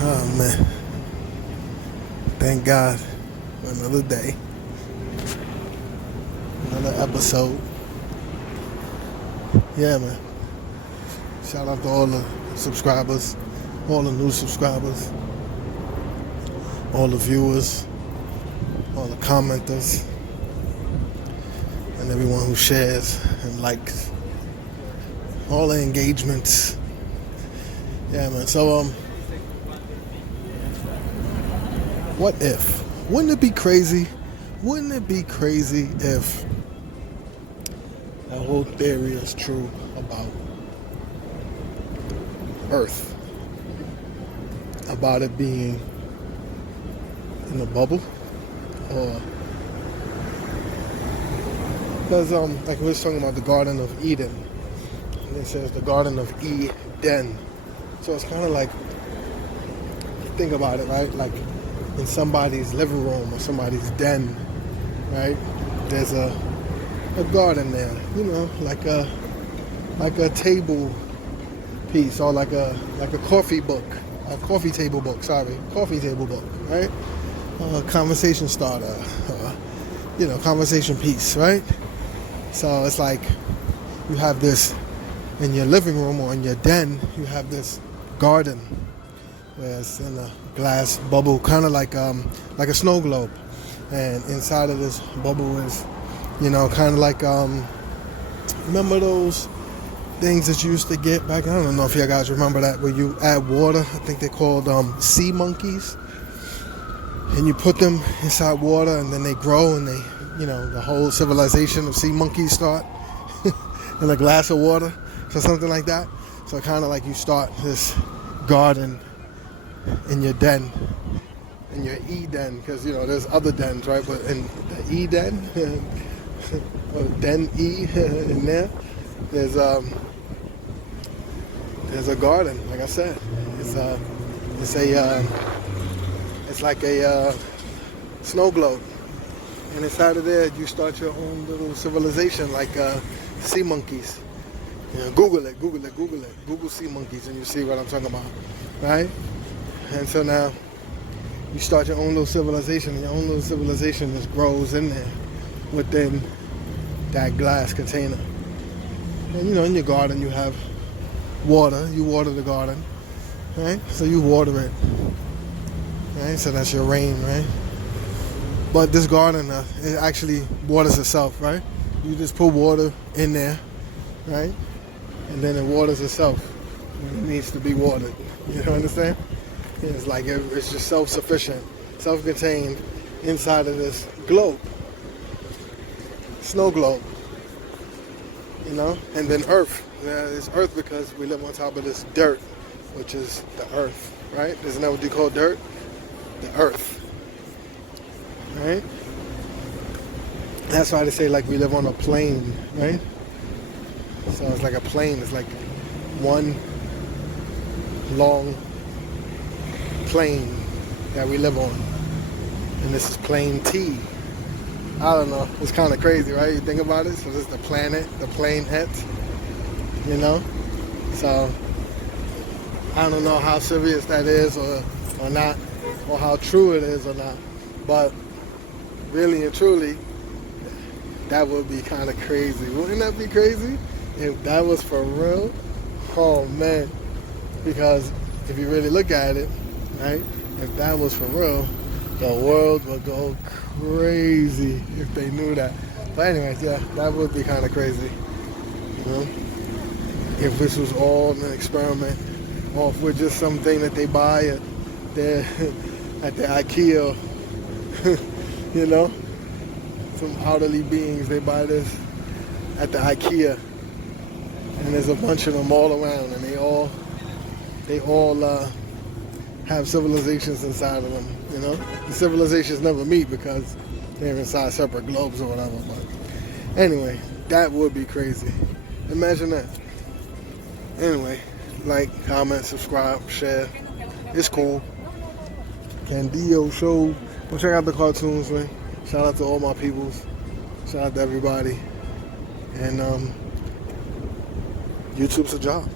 Oh man, thank God for another day, another episode. Yeah, man. Shout out to all the subscribers, all the new subscribers, all the viewers, all the commenters, and everyone who shares and likes, all the engagements. Yeah, man. So, what if? Wouldn't it be crazy? Wouldn't it be crazy if that whole theory is true about Earth? About it being in a bubble? Or because like we was talking about the Garden of Eden, and it says the Garden of Eden. So it's kind of like, think about it, right? Like in somebody's living room or somebody's den, right? There's a garden there, like a table piece, or like a coffee book, coffee table book, right? Conversation starter, conversation piece, right? So it's like you have this in your living room or in your den. You have this garden where it's in a glass bubble, kind of like a snow globe, and inside of this bubble is, kind of like remember those things that you used to get back? I don't know if you guys remember that, where you add water. I think they're called sea monkeys, and you put them inside water, and then they grow, and they, the whole civilization of sea monkeys start in a glass of water, so something like that. So kind of like you start this garden in your den, in your Eden, because there's other dens, right? But in the Eden, or den E in there, there's a garden. Like I said, it's like a snow globe, and inside of there you start your own little civilization, like sea monkeys. Google it. Google sea monkeys, and you see what I'm talking about, right? And so now you start your own little civilization, and your own little civilization just grows in there within that glass container. And in your garden you have water. You water the garden, right? So you water it, right? So that's your rain, right? But this garden, it actually waters itself, right? You just put water in there, right? And then it waters itself when it needs to be watered. You understand? It's like it's just self-sufficient, self-contained inside of this globe, snow globe, And then Earth. It's Earth because we live on top of this dirt, which is the Earth, right? Isn't that what you call dirt? The Earth, right? That's why they say like we live on a plane, right? So it's like a plane. It's like one long plane that we live on, and this is plane T. I don't know. It's kind of crazy, right? You think about it. So this is the planet, the planet, So I don't know how serious that is or not, or how true it is or not. But really and truly, that would be kind of crazy. Wouldn't that be crazy if that was for real? Oh man. Because if you really look at it, right? If that was for real, the world would go crazy if they knew that. But anyways, yeah, that would be kind of crazy. If this was all an experiment, or if we're just something that they buy at the IKEA, some elderly beings, they buy this at the IKEA, and there's a bunch of them all around, and they all have civilizations inside of them. The civilizations never meet because they're inside separate globes or whatever. But anyway, that would be crazy. Imagine that. Anyway, like, comment, subscribe, share. It's cool. Candido Show. Go check out the cartoons, man. Shout out to all my peoples. Shout out to everybody. And YouTube's a job.